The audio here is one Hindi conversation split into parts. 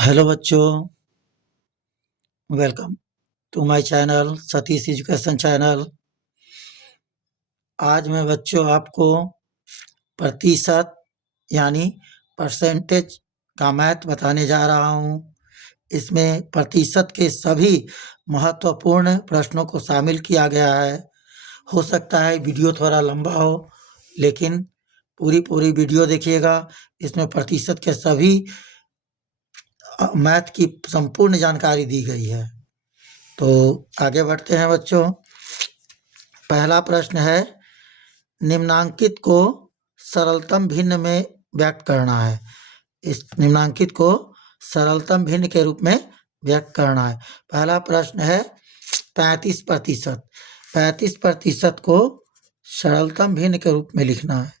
हेलो बच्चों, welcome to my channel Satish education channel. आज मैं बच्चों आपको प्रतिशत यानी परसेंटेज का मैथ बताने जा रहा हूँ। इसमें प्रतिशत के सभी महत्वपूर्ण प्रश्नों को शामिल किया गया है। हो सकता है वीडियो थोड़ा लंबा हो, लेकिन पूरी वीडियो देखिएगा। इसमें प्रतिशत के सभी मैथ की संपूर्ण जानकारी दी गई है। तो आगे बढ़ते हैं बच्चों। पहला प्रश्न है, निम्नांकित को सरलतम भिन्न में व्यक्त करना है। इस निम्नांकित को सरलतम भिन्न के रूप में व्यक्त करना है। पहला प्रश्न है 35%। 35% को सरलतम भिन्न के रूप में लिखना है।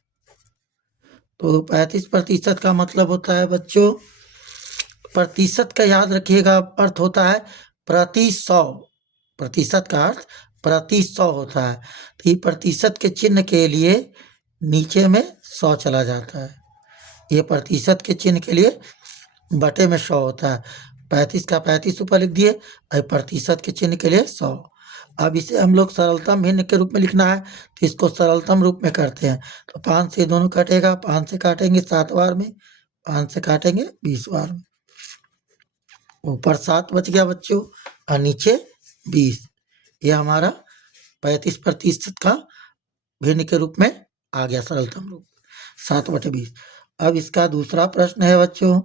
तो 35% का मतलब होता है बच्चों, प्रतिशत का याद रखिएगा अर्थ होता है प्रति 100। प्रतिशत का अर्थ प्रति 100 होता है। तो ये प्रतिशत के चिन्ह के लिए नीचे में 100 चला जाता है। ये प्रतिशत के चिन्ह के लिए बटे में 100 होता है। 35 का 35 ऊपर लिख दिए और प्रतिशत के चिन्ह के लिए 100। अब इसे हम लोग सरलतम भिन्न के रूप में लिखना है, तो इसको सरलतम रूप में करते हैं। तो 5 से दोनों कटेगा, 5 से काटेंगे 7 बार में, 5 से काटेंगे 20 बार में। ऊपर 7 बच गया बच्चों और नीचे 20। ये हमारा 35% का भिन्न के रूप में आ गया सरलतम रूप, 7/20। अब इसका दूसरा प्रश्न है बच्चों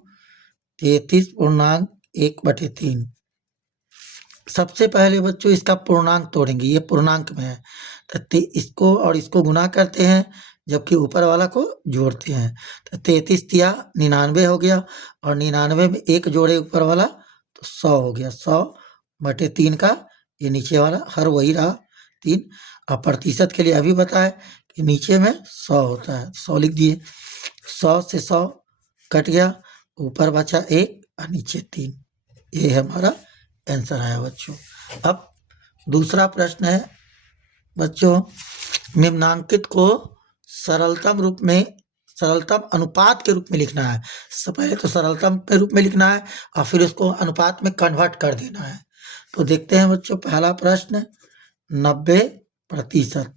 33.1/3। सबसे पहले बच्चों इसका पूर्णांक तोड़ेंगे। ये पूर्णांक में है तो इसको और इसको गुना करते हैं, जबकि ऊपर वाला को जोड़ते हैं। तो 33 तिया 99 हो गया, और 99 में एक जोड़े ऊपर वाला तो 100 हो गया। 100/3 का ये नीचे वाला हर वही रहा 3। और प्रतिशत के लिए अभी बताए कि नीचे में 100 होता है, 100 लिख दिए। 100 से 100 कट गया, ऊपर बचा 1 और नीचे 3। ये हमारा आंसर आया बच्चों। अब दूसरा प्रश्न है बच्चों, निम्नांकित को सरलतम रूप में, सरलतम अनुपात के रूप में लिखना है। सबसे पहले तो सरलतम के रूप में लिखना है और फिर उसको अनुपात में कन्वर्ट कर देना है। तो देखते हैं बच्चों, पहला प्रश्न 90%।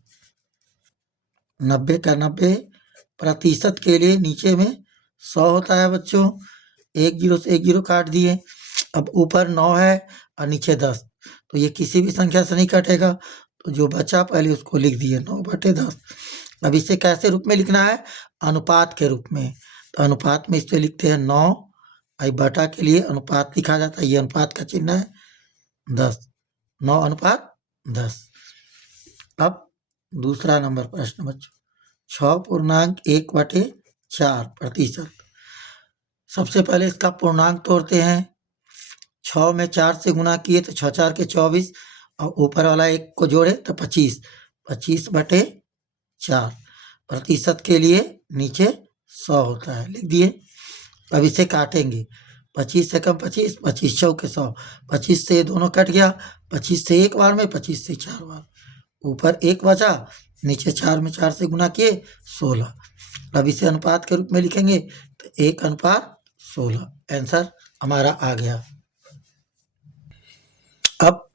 90 का 90% के लिए नीचे में 100 होता है बच्चों। 1 0 से 1 0 काट दिए। अब ऊपर 9 है और नीचे 10, तो ये किसी भी संख्या से नहीं कटेगा। तो जो बचा पहले उसको लिख दिए 9/10। अब इसे कैसे रूप में लिखना है? अनुपात के रूप में। तो अनुपात में इसे लिखते हैं 9, आई बटा के लिए अनुपात लिखा जाता है। ये अनुपात का चिन्ह है 10, 9/10। अब दूसरा नंबर प्रश्न बच्चों 6.1/4%। सबसे पहले इसका पूर्णांक तोड़ते हैं। 6 में 4 से गुना किए तो 6 4 के 24, और ऊपर वाला 1 को जोड़े तो 25। 25/4 प्रतिशत के लिए नीचे 100 होता है, लिख दिए। अब इसे काटेंगे। 25 से कम 25, 25 चौके 100। 25 से दोनों कट गया, 25 से एक बार में, 25 से 4 बार। ऊपर 1 बचा, नीचे 4 में 4 से गुना किए 16। अब इसे अनुपात के रूप में लिखेंगे तो 1/16। आंसर हमारा आ गया। अब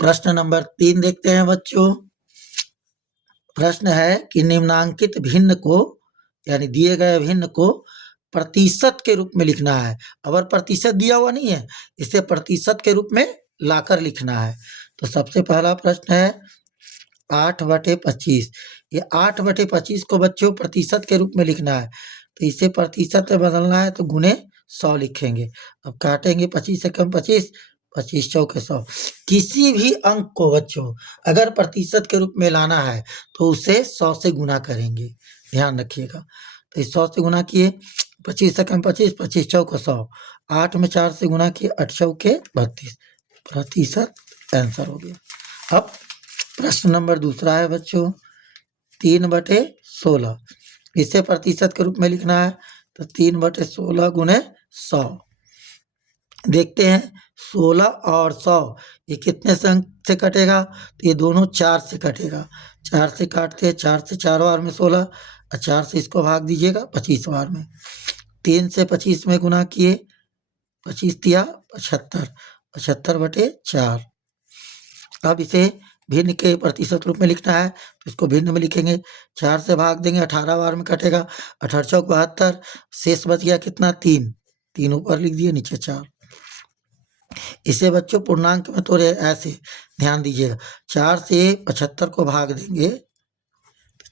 प्रश्न नंबर 3 देखते हैं बच्चों। प्रश्न है कि निम्नांकित भिन्न को, यानी दिए गए भिन्न को प्रतिशत के रूप में लिखना है। अगर प्रतिशत दिया हुआ नहीं है, इसे प्रतिशत के रूप में लाकर लिखना है। तो सबसे पहला प्रश्न है 8/25। ये 8/25 को बच्चों प्रतिशत के रूप में लिखना है, तो इसे प्रतिशत में बदलना है तो गुने 100 लिखेंगे। अब काटेंगे 25 से कम 25, 25 चौके 100। किसी भी अंक को बच्चों अगर प्रतिशत के रूप में लाना है तो उसे 100 से गुना करेंगे, ध्यान रखिएगा। तो इस 100 से गुना किए, 25 से कम 25, 25 चौके 100। 8 में 4 से गुना किए, 8 चौके 32 प्रतिशत। आंसर हो गया। अब प्रश्न नंबर दूसरा है बच्चों 3/16। इसे प्रतिशत के रूप में लिखना है तो 3/16 गुने 100। देखते हैं 16 और 100 ये कितने से अंक से कटेगा? तो ये दोनों 4 से कटेगा। 4 से काटते हैं, 4 से 4 बार में 16, और 4 से इसको भाग दीजिएगा 25 बार में। 3 से 25 में गुना किए 25 दिया 75, 75/4। अब इसे भिन्न के प्रतिशत रूप में लिखना है, तो इसको भिन्न में लिखेंगे। 4 से भाग देंगे, 18 बार में कटेगा, 18 चौक 72, शेष बच गया कितना 3, 3 ऊपर लिख दिए, नीचे 4। इसे बच्चों पूर्णांक में थोड़े ऐसे ध्यान दीजिएगा, 4 से 75 को भाग देंगे,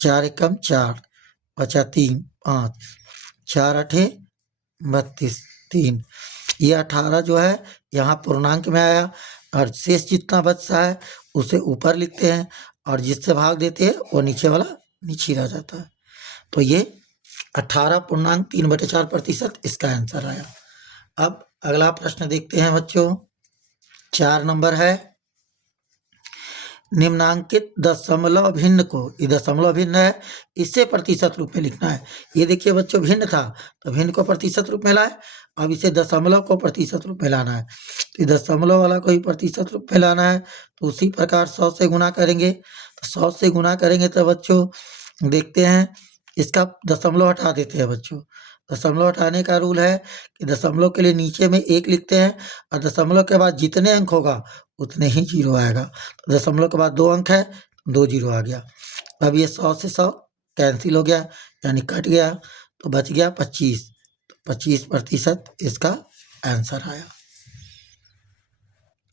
4 एकम 4, बचा 3, 5, 4 अठे 32, 3। ये 18 जो है यहाँ पूर्णांक में आया, और शेष जितना बचता है उसे ऊपर लिखते हैं, और जिससे भाग देते हैं वो नीचे वाला नीचे रह जाता है। तो ये 18.3/4% इसका आंसर आया। अब अगला प्रश्न देखते हैं बच्चों, 4 नंबर है, निम्नांकित दशमलव भिन्न को, ये दशमलव भिन्न है, इसे प्रतिशत रूप में लिखना है। ये देखिए बच्चों भिन्न था तो भिन्न को प्रतिशत रूप में लाए, अब इसे दशमलव को प्रतिशत रूप में लाना है, तो दशमलव वाला को ही प्रतिशत रूप में लाना है, तो उसी प्रकार 100 से गुना करेंगे, तो 100 से गुना करेंगे तो बच्चों देखते हैं, इसका दशमलव हटा देते हैं बच्चों। दशमलव हटाने का रूल है कि दशमलव के लिए नीचे में 1 लिखते हैं, और दशमलव के बाद जितने अंक होगा उतने ही 0 आएगा। तो दशमलव के बाद 2 अंक है, 2 0 आ गया। अब ये 100 से 100 कैंसिल हो गया, यानी कट गया, तो बच गया 25, 25% इसका आंसर आया।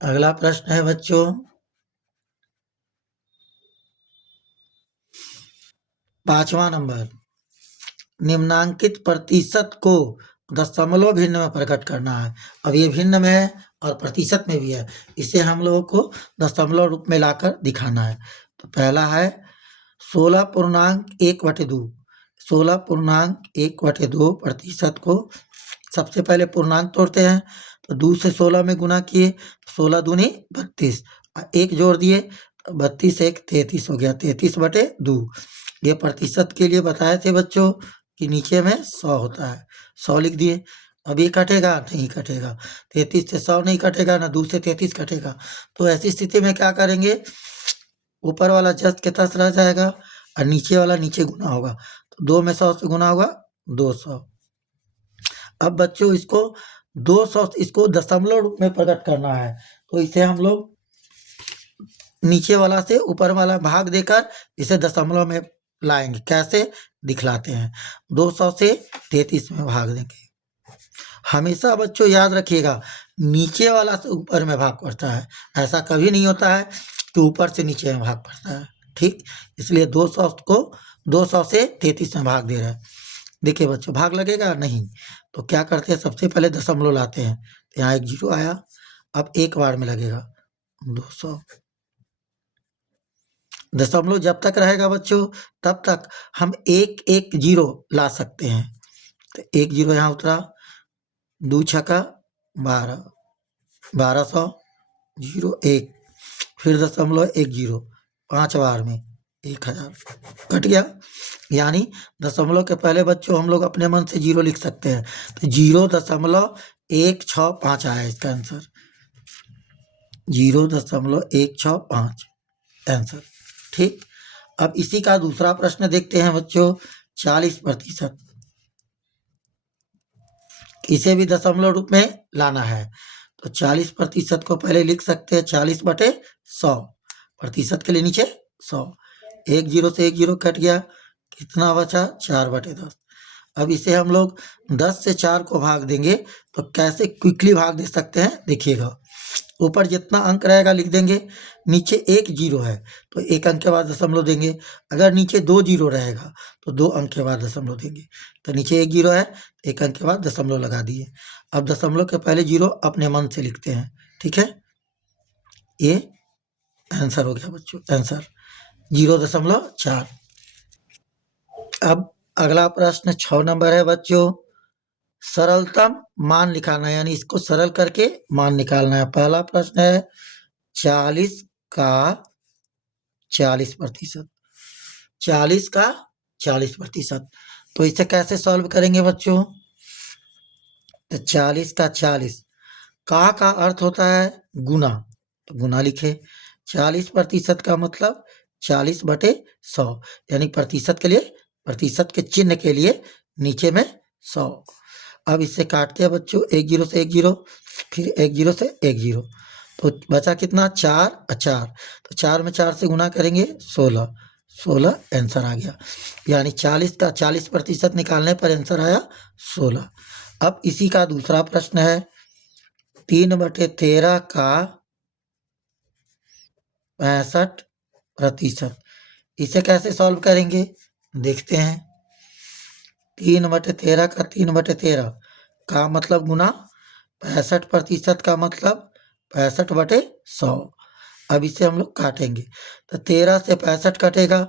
अगला प्रश्न है बच्चों, 5वां नंबर, निम्नांकित प्रतिशत को दशमलव भिन्न में प्रकट करना है। अब ये भिन्न में है और प्रतिशत में भी है, इसे हम लोगों को दशमलव रूप में लाकर दिखाना है। तो पहला है 16.1/2, 16.1/2 प्रतिशत को सबसे पहले पूर्णांक तोड़ते हैं, तो 2 से 16 में गुना किए, 16 दूनी 32, 1 जोड़ दिए, 32 1 33 हो गया, 33/2। ये प्रतिशत के लिए बताए थे बच्चों कि नीचे में 100 होता है, 100 लिख दिए। अब ये कटेगा नहीं कटेगा, 33 से 100 नहीं कटेगा, ना 2 से 33 कटेगा, तो ऐसी स्थिति में क्या करेंगे, ऊपर वाला जस्ट के तस रह जाएगा और नीचे वाला नीचे गुना होगा, तो 2 में 100 से गुना होगा 200। अब बच्चों इसको 200 इसको दशमलव रूप में प्रकट करना है, तो इसे हम लोग नीचे वाला से ऊपर वाला भाग देकर इसे दशमलव में लाएंगे। कैसे दिखलाते हैं, 200 से 33 में भाग देंगे। हमेशा बच्चों याद रखिएगा, नीचे वाला से ऊपर में भाग पड़ता है, ऐसा कभी नहीं होता है कि ऊपर से नीचे में भाग पड़ता है, ठीक। इसलिए 200 को 200 से 33 में भाग दे रहे हैं। देखिए बच्चों भाग लगेगा नहीं, तो क्या करते हैं, सबसे पहले दशमलव लाते हैं, तो यहाँ 1 0 आया, अब एक बार में लगेगा 200। दशमलव जब तक रहेगा बच्चों तब तक हम 1 1 0 ला सकते हैं, तो 1 0 यहाँ उतरा, 2 छक्का 12, 1200, 0 1, फिर दशमलव 1 0, 5 बार में 1000 कट गया। यानी दशमलव के पहले बच्चों हम लोग अपने मन से 0 लिख सकते हैं, तो 0.165 आया इसका आंसर, 0.165 आंसर, ठीक। अब इसी का दूसरा प्रश्न देखते हैं बच्चों, 40%, इसे भी दशमलव रूप में लाना है, तो 40% को पहले लिख सकते हैं 40/100, प्रतिशत के लिए नीचे 100, 1 0 से 1 0 कट गया, कितना बचा 4/10। अब इसे हम लोग 10 से 4 को भाग देंगे, तो कैसे क्विकली भाग दे सकते हैं देखिएगा, ऊपर जितना अंक रहेगा लिख देंगे, नीचे 1 0 है तो 1 अंक के बाद दशमलव देंगे, अगर नीचे 2 0 रहेगा तो 2 अंक के बाद दशमलव देंगे, तो नीचे 1 0 है, 1 अंक के बाद दशमलव लगा दिए। अब दशमलव के पहले 0 अपने मन से लिखते हैं, ठीक है, ये आंसर हो गया बच्चों, आंसर 0.4। अब अगला प्रश्न 6 नंबर है बच्चों, सरलतम मान निकालना है, यानी इसको सरल करके मान निकालना है। पहला प्रश्न है 40 का 40%, 40 का 40%, तो इसे कैसे सॉल्व करेंगे बच्चों, तो 40 का 40 का अर्थ होता है गुना, तो गुना लिखे, 40% का मतलब 40/100, यानी प्रतिशत के लिए, प्रतिशत के चिन्ह के लिए नीचे में 100। अब इससे काटते हैं बच्चों, 1 0 से 1 0, फिर 1 0 से 1 0, तो बचा कितना 4 4, तो 4 में 4 से गुना करेंगे 16, 16 आंसर आ गया। यानी 40 का 40% निकालने पर आंसर आया 16। अब इसी का दूसरा प्रश्न है, 3/13 का 65%, इसे कैसे सॉल्व करेंगे देखते हैं। 3/13 का 3/13 का मतलब गुना 65% का मतलब 65/100। अब इसे हम लोग काटेंगे, तो 13 से 65 कटेगा,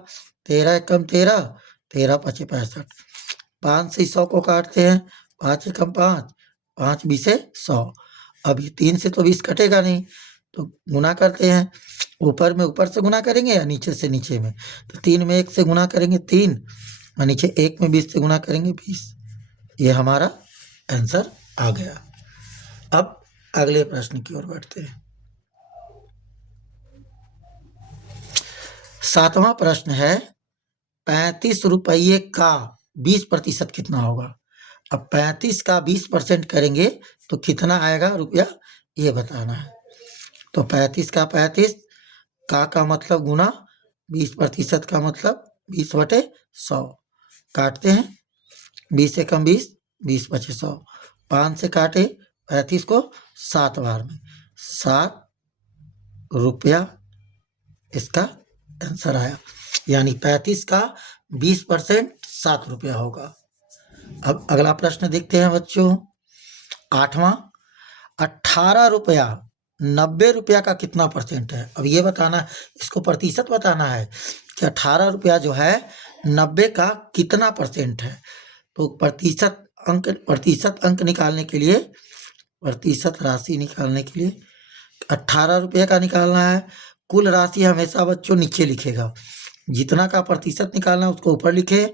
13 एकम 13, 13 पचे 65, 5 से 100 को काटते हैं, 5 एकम 5, 5 बीसे 100। अब ये 3 से तो 20 कटेगा नहीं, तो गुना करते हैं, ऊपर में ऊपर से गुना करेंगे या नीचे से नीचे में, तो 3 में 1 से गुना करेंगे 3, और नीचे 1 में 20 से गुना करेंगे 20। ये हमारा आंसर आ गया। अब अगले प्रश्न की ओर बढ़ते हैं। 7वां प्रश्न है, 35 रुपये का 20% कितना होगा। अब 35 का 20% करेंगे तो कितना आएगा रुपया, ये बताना है। तो 35 का 35 का मतलब गुना 20% का मतलब 20/100, काटते हैं, 20 से कम 20, 20 बचे 100, 5 से काटे 35 को 7 बार में, 7 रुपया इसका आंसर आया। यानी 35 का 20% 7 रुपया होगा। अब अगला प्रश्न देखते हैं बच्चों, 8वां, 18 रुपया 90 रुपया का कितना परसेंट है। अब ये बताना, इसको प्रतिशत बताना है कि 18 रुपया जो है 90 का कितना परसेंट है। तो प्रतिशत अंक निकालने के लिए, प्रतिशत राशि निकालने के लिए 18 रुपये का निकालना है। कुल राशि हमेशा बच्चों नीचे लिखेगा, जितना का प्रतिशत निकालना है उसको ऊपर लिखे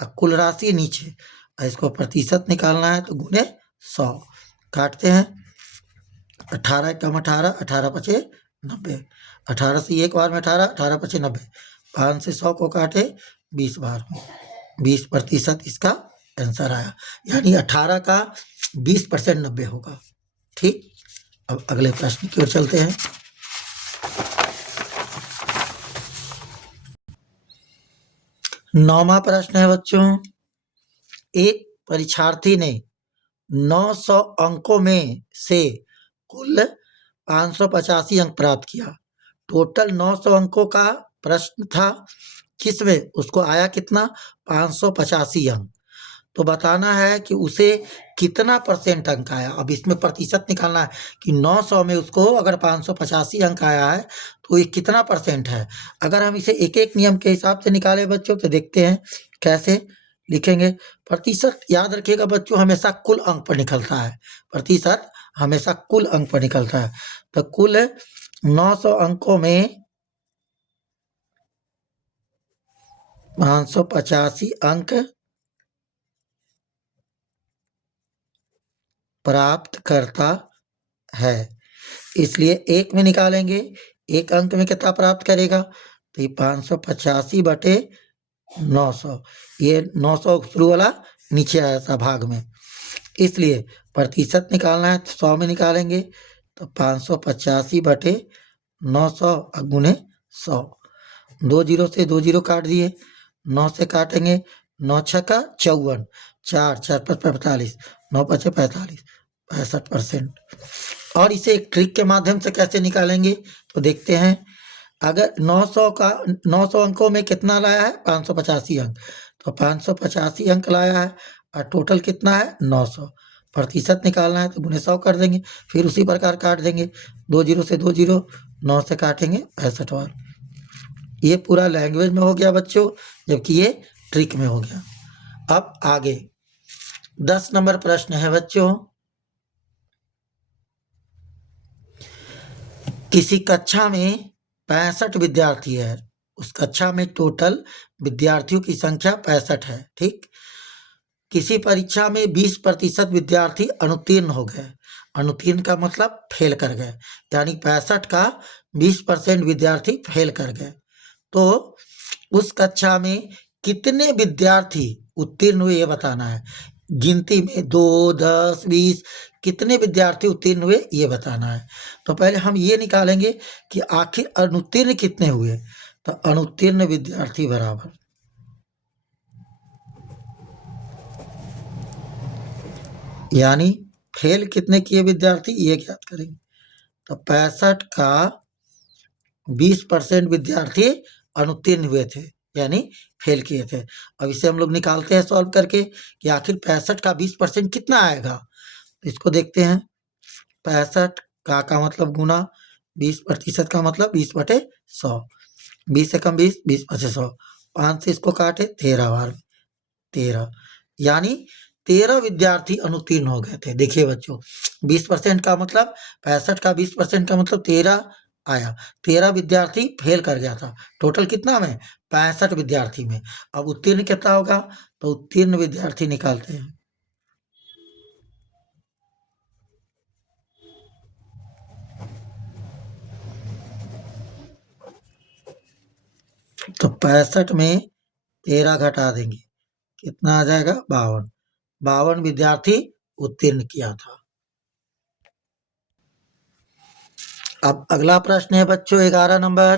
और कुल राशि नीचे, और इसको प्रतिशत निकालना है तो गुने 100, काटते हैं, 18 एकम 18, 18 पचे 90, 18 से एक बार में 18, 18 पचे 90, 5 से 100 को काटे 20 बार में, 20% इसका आंसर आया। यानी 18 का 20% 90 होगा। ठीक, अब अगले प्रश्न की ओर चलते हैं। 9वां प्रश्न है बच्चों, एक परीक्षार्थी ने 900 अंकों में से कुल 585 अंक प्राप्त किया। टोटल 900 अंकों का प्रश्न था, जिसमें उसको आया कितना 585 अंक। तो बताना है कि उसे कितना % अंक आया। अब इसमें प्रतिशत निकालना है कि 900 में उसको अगर 585 अंक आया है तो ये कितना % है। अगर हम इसे एक एक नियम के हिसाब से निकालें बच्चों, तो देखते हैं कैसे लिखेंगे। प्रतिशत याद रखिएगा बच्चों, हमेशा कुल अंक पर निकलता है, प्रतिशत हमेशा कुल अंक पर निकलता है। तो कुल 900 अंकों में 585 अंक प्राप्त करता है, इसलिए एक में निकालेंगे, एक अंक में कितना प्राप्त करेगा, तो ये 585/900, ये 900 शुरू वाला नीचे आया था भाग में, इसलिए प्रतिशत निकालना है तो 100 में निकालेंगे, तो 585/900 गुने 100, 2 0 से 2 0 काट दिए, 9 से काटेंगे, 9 छक्का 54, 4 4 5 45, 9 पचे 45, 65%। और इसे एक ट्रिक के माध्यम से कैसे निकालेंगे तो देखते हैं। अगर 900 अंकों में कितना लाया है 585 अंक, तो 585 अंक लाया है और टोटल कितना है 900, प्रतिशत निकालना है तो गुने 100 कर देंगे, फिर उसी प्रकार काट देंगे, 2 0 से 2 0, 9 से काटेंगे 65 बार। ये पूरा लैंग्वेज में हो गया बच्चों, जबकि ये ट्रिक में हो गया। अब आगे 10 नंबर प्रश्न है बच्चों, किसी कक्षा में 65 विद्यार्थी है, उस कक्षा में टोटल विद्यार्थियों की संख्या 65 है। ठीक, किसी परीक्षा में 20% विद्यार्थी अनुत्तीर्ण हो गए, अनुत्तीर्ण का मतलब फेल कर गए, यानी 65 का 20% विद्यार्थी फेल कर गए, तो उस कक्षा में कितने विद्यार्थी उत्तीर्ण हुए ये बताना है। गिनती में 2, 10, 20 कितने विद्यार्थी उत्तीर्ण हुए ये बताना है। तो पहले हम ये निकालेंगे कि आखिर अनुत्तीर्ण कितने हुए। तो अनुत्तीर्ण विद्यार्थी बराबर यानी फेल कितने किए विद्यार्थी ये ज्ञात करेंगे। तो 65 का 20% विद्यार्थी अनुत्तीर्ण हुए थे यानी फेल किए थे। अब इसे हम लोग निकालते हैं सॉल्व करके कि आखिर 65 का 20% कितना आएगा। इसको देखते हैं। 65 का मतलब गुना 20% का मतलब 20/100। 20 से कम 20, 20/100। 5 से इसको काटे 13 बार 13 यानी 13 विद्यार्थी अनुत्तीर्ण हो गए थे। देखिए बच्चों 20% का मतलब 65 का 20% का मतलब 13 आया। 13 विद्यार्थी फेल कर गया था। टोटल कितना में 65 विद्यार्थी में। अब उत्तीर्ण कितना होगा तो उत्तीर्ण विद्यार्थी निकालते हैं। तो 65 में 13 घटा देंगे कितना आ जाएगा 52। 52 विद्यार्थी उत्तीर्ण किया था। अब अगला प्रश्न है बच्चों 11 नंबर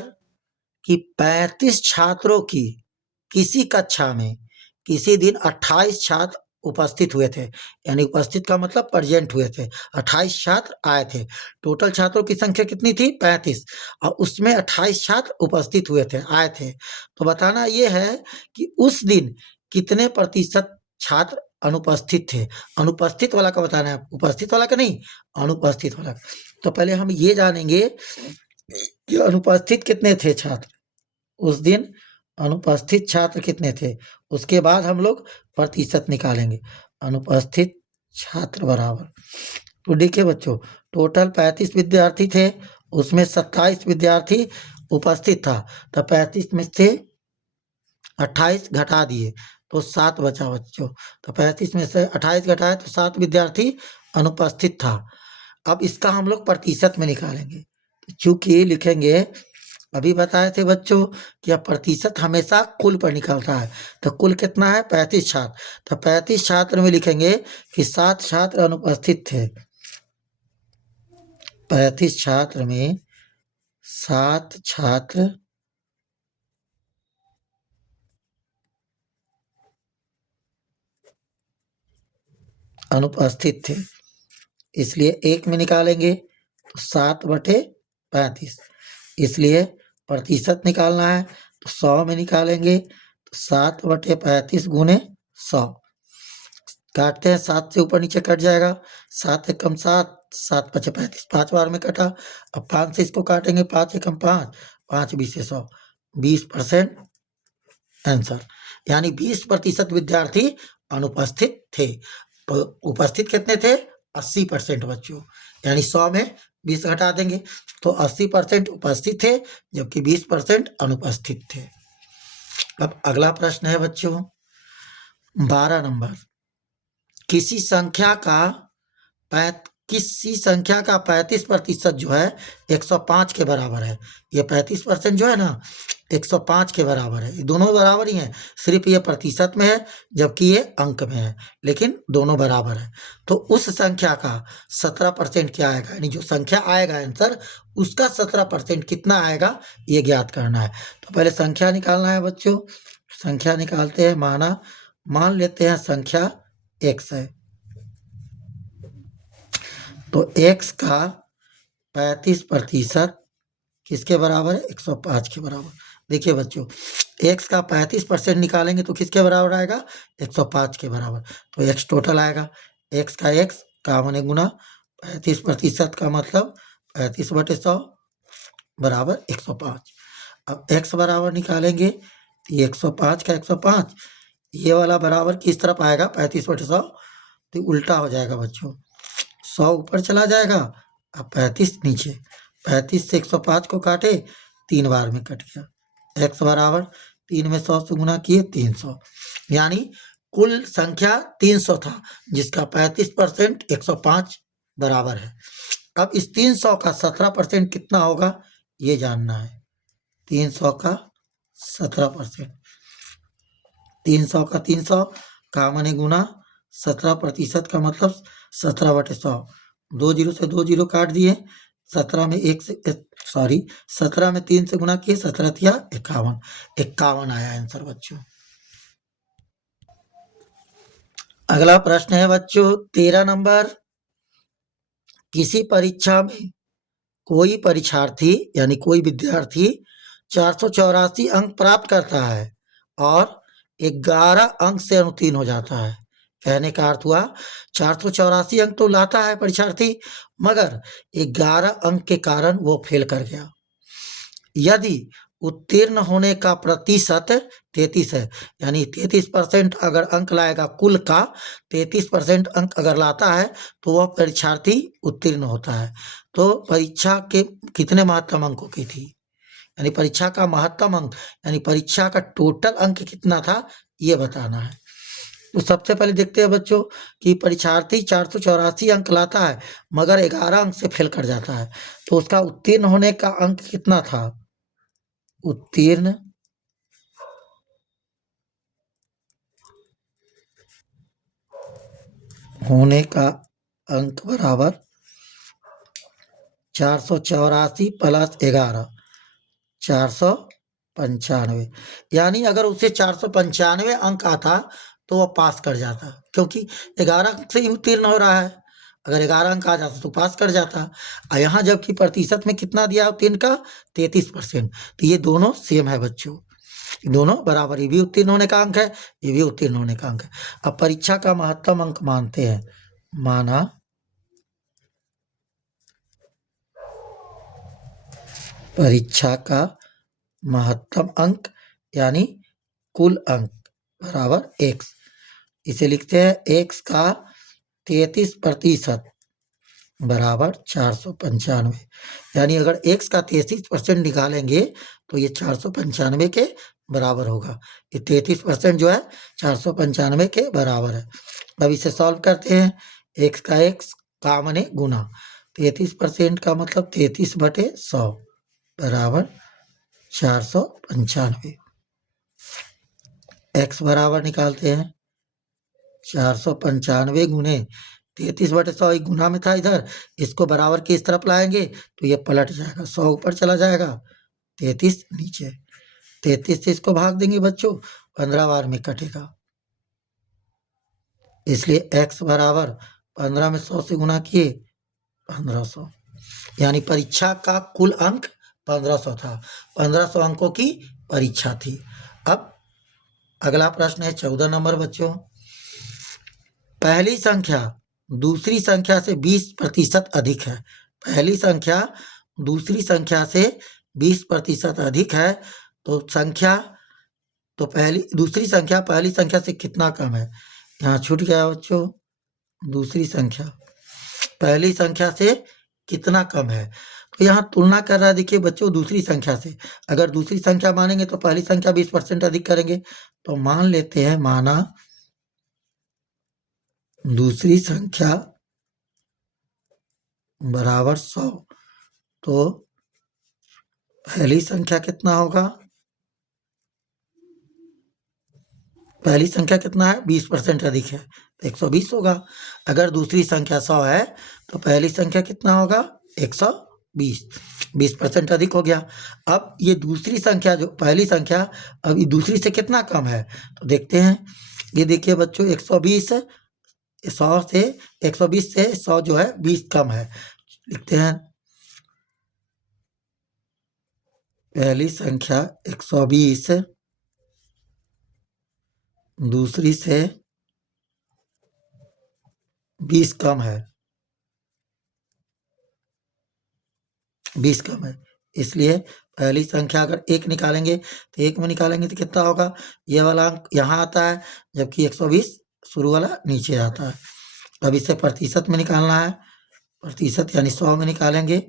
कि 35 छात्रों की किसी कक्षा में किसी दिन 28 छात्र उपस्थित हुए थे। यानी उपस्थित का मतलब प्रेजेंट हुए थे। 28 छात्र आए थे। टोटल छात्रों की संख्या कितनी थी 35 और उसमें 28 छात्र उपस्थित हुए थे आए थे। तो बताना ये है कि उस दिन कितने प्रतिशत छात्र अनुपस्थित थे। अनुपस्थित वाला का बताना है, उपस्थित वाला का नहीं, अनुपस्थित वाला। तो पहले हम ये जानेंगे कि अनुपस्थित कितने थे छात्र उस दिन। अनुपस्थित छात्र कितने थे उसके बाद हम लोग प्रतिशत निकालेंगे। अनुपस्थित छात्र बराबर तो देखिए बच्चों टोटल 35 विद्यार्थी थे उसमें 27 विद्यार्थी उपस्थित था। तो 35 में से 28 घटा दिए तो 7 बचा बच्चों। तो 35 में से 28 घटाए तो 7 विद्यार्थी अनुपस्थित था। अब इसका हम लोग प्रतिशत में निकालेंगे। चूंकि लिखेंगे अभी बताए थे बच्चों कि अब प्रतिशत हमेशा कुल पर निकलता है। तो कुल कितना है 35 छात्र। तो 35 छात्र में लिखेंगे कि 7 छात्र अनुपस्थित थे। 35 छात्र में 7 छात्र अनुपस्थित थे इसलिए 1 में निकालेंगे तो 7/35 इसलिए प्रतिशत निकालना है तो 100 में निकालेंगे तो 7/35 गुने 100 काटते हैं 7 से ऊपर नीचे कट जाएगा। 7 एकम 7, 7×5 = 35 5 बार में कटा। अब 5 से इसको काटेंगे 5 एकम 5, 5 बीसे 100 20% आंसर यानी 20% विद्यार्थी अनुपस्थित थे। तो उपस्थित कितने थे 80% बच्चों यानी 100 में 20 घटा देंगे तो 80% उपस्थित थे जबकि 20% अनुपस्थित थे। अब अगला प्रश्न है बच्चों 12 नंबर किसी संख्या का किसी संख्या का 35% जो है 105 के बराबर है। ये 35% जो है ना 105 के बराबर है। ये दोनों बराबर ही हैं सिर्फ ये प्रतिशत में है जबकि ये अंक में है लेकिन दोनों बराबर है। तो उस संख्या का 17% क्या आएगा यानी जो संख्या आएगा आंसर उसका 17% कितना आएगा ये ज्ञात करना है। तो पहले संख्या निकालना है बच्चों। संख्या निकालते हैं मान लेते हैं संख्या x है। तो x का 35% किसके बराबर है 105 के बराबर। देखिए बच्चों x का 35% निकालेंगे तो किसके बराबर आएगा 105 के बराबर। तो x टोटल आएगा x का x का माने गुना 35% का मतलब 35/100 बराबर 105। अब x बराबर निकालेंगे तो ये 105 का 105 ये वाला बराबर किस तरफ आएगा 35/100 तो उल्टा हो जाएगा बच्चों 100 ऊपर चला जाएगा अब 35 नीचे। 35 से 105 को काटे 3 बार में कट गया। x बराबर 3 में 100 से गुना किए 300 यानी कुल संख्या 300 था जिसका 35% 105 बराबर है। अब इस 300 का 17% कितना होगा ये जानना है। 300 का 17% 300 का 300 का माने गुना 17% का मतलब 17/100। 2 जीरो से 2 जीरो काट दिए। 17 में 3 से गुना किए, 17 तिया 51। 51 आया आंसर बच्चों। अगला प्रश्न है बच्चों 13 नंबर। किसी परीक्षा में कोई परीक्षार्थी यानी कोई विद्यार्थी 484 अंक प्राप्त करता है और 11 अंक से अनुत्तीर्ण हो जाता है। कहने का अर्थ हुआ 484 अंक तो लाता है परीक्षार्थी, मगर 11 अंक के कारण वो फेल कर गया। यदि उत्तीर्ण होने का प्रतिशत 33 है, यानी 33% अगर अंक लाएगा, कुल का 33% अंक अगर लाता है तो वह परीक्षार्थी उत्तीर्ण होता है। तो परीक्षा के कितने महत्तम अंकों की थी, यानी परीक्षा का महत्तम अंक यानी परीक्षा का टोटल अंक कितना था, ये बताना है। तो सबसे पहले देखते हैं बच्चों कि परीक्षार्थी 484 अंक लाता है मगर 11 अंक से फेल कर जाता है, तो उसका उत्तीर्ण होने का अंक कितना था। उत्तीर्ण होने का अंक बराबर 484 प्लस 11, 495। यानी अगर उसे 495 अंक आता तो वह पास कर जाता, क्योंकि 11 अंक से ही उत्तीर्ण हो रहा है। अगर 11 अंक आ जाता तो पास कर जाता। और यहाँ जबकि प्रतिशत में कितना दिया उत्तीर्ण का, 33%। तो ये दोनों सेम है बच्चों, दोनों बराबर। ये भी उत्तीर्ण होने का अंक है, ये भी उत्तीर्ण होने का अंक है। अब परीक्षा का महत्तम अंक मानते हैं, माना परीक्षा का महत्तम अंक यानी कुल अंक बराबर x। इसे लिखते हैं x का 33% बराबर 495। यानी अगर x का 33% निकालेंगे तो ये 495 के बराबर होगा। ये 33% जो है 495 के बराबर है। अब इसे सॉल्व करते हैं। x का x कॉमन है, गुना 33% का मतलब 33/100 बराबर 495। x बराबर निकालते हैं 495 गुने 33/100, एक गुना में था इधर, इसको बराबर की इस तरफ लाएंगे तो ये पलट जाएगा, 100 ऊपर चला जाएगा, 33 नीचे। 33 से इसको भाग देंगे बच्चों, 15 बार में कटेगा, इसलिए x बराबर 15 में 100 से गुना किए 1500। यानी परीक्षा का कुल अंक 1500 था। 1500 अंकों की परीक्षा थी। अब अगला प्रश्न है 14 नंबर बच्चों। पहली संख्या दूसरी संख्या से 20% अधिक है। पहली संख्या दूसरी संख्या से 20% अधिक है, तो दूसरी संख्या पहली संख्या से कितना कम है। यहाँ छूट गया बच्चों, दूसरी संख्या पहली संख्या से कितना कम है। तो यहाँ तुलना कर रहा है, देखिए बच्चों, दूसरी संख्या से। अगर दूसरी संख्या मानेंगे तो पहली संख्या 20% अधिक करेंगे। तो मान लेते हैं, माना दूसरी संख्या बराबर 100, तो पहली संख्या कितना होगा, पहली संख्या कितना है, 20% अधिक है, तो 120 होगा। अगर दूसरी संख्या 100 है तो पहली संख्या कितना होगा, 120, 20% अधिक हो गया। अब ये दूसरी संख्या जो पहली संख्या अब ये दूसरी से कितना कम है, तो देखते हैं। ये देखिए बच्चों, 120 100 से 120 से 100 जो है 20 कम है। लिखते हैं पहली संख्या 120 दूसरी से 20 कम है, 20 कम है, इसलिए पहली संख्या अगर 1 निकालेंगे तो 1 में निकालेंगे तो कितना होगा, ये वाला अंक यहाँ आता है, जबकि 120 शुरू वाला नीचे आता है। अब इसे प्रतिशत में निकालना है, प्रतिशत यानी 100 में निकालेंगे,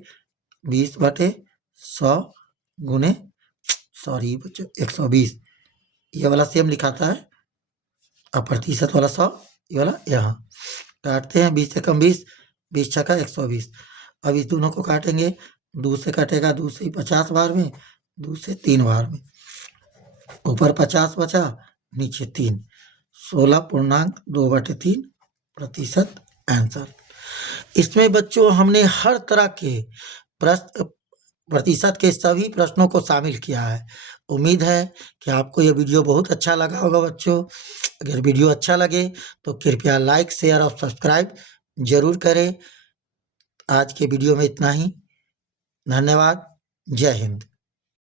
20/100 गुने, सॉरी बच्चों 120, ये वाला सेम लिखाता है, अब प्रतिशत वाला 100, ये वाला यहाँ काटते हैं, 20 से कम 20, 20 छक्का 120। अब इस दोनों को काटेंगे, 2 से कटेगा, 2 से 50 बार में, 2 से 3 बार में, ऊपर 50 बचा, नीचे 3, 16.2/3% आंसर। इसमें बच्चों हमने हर तरह के प्रतिशत के सभी प्रश्नों को शामिल किया है। उम्मीद है कि आपको ये वीडियो बहुत अच्छा लगा होगा बच्चों। अगर वीडियो अच्छा लगे तो कृपया लाइक, शेयर और सब्सक्राइब ज़रूर करें। आज के वीडियो में इतना ही। धन्यवाद। जय हिंद।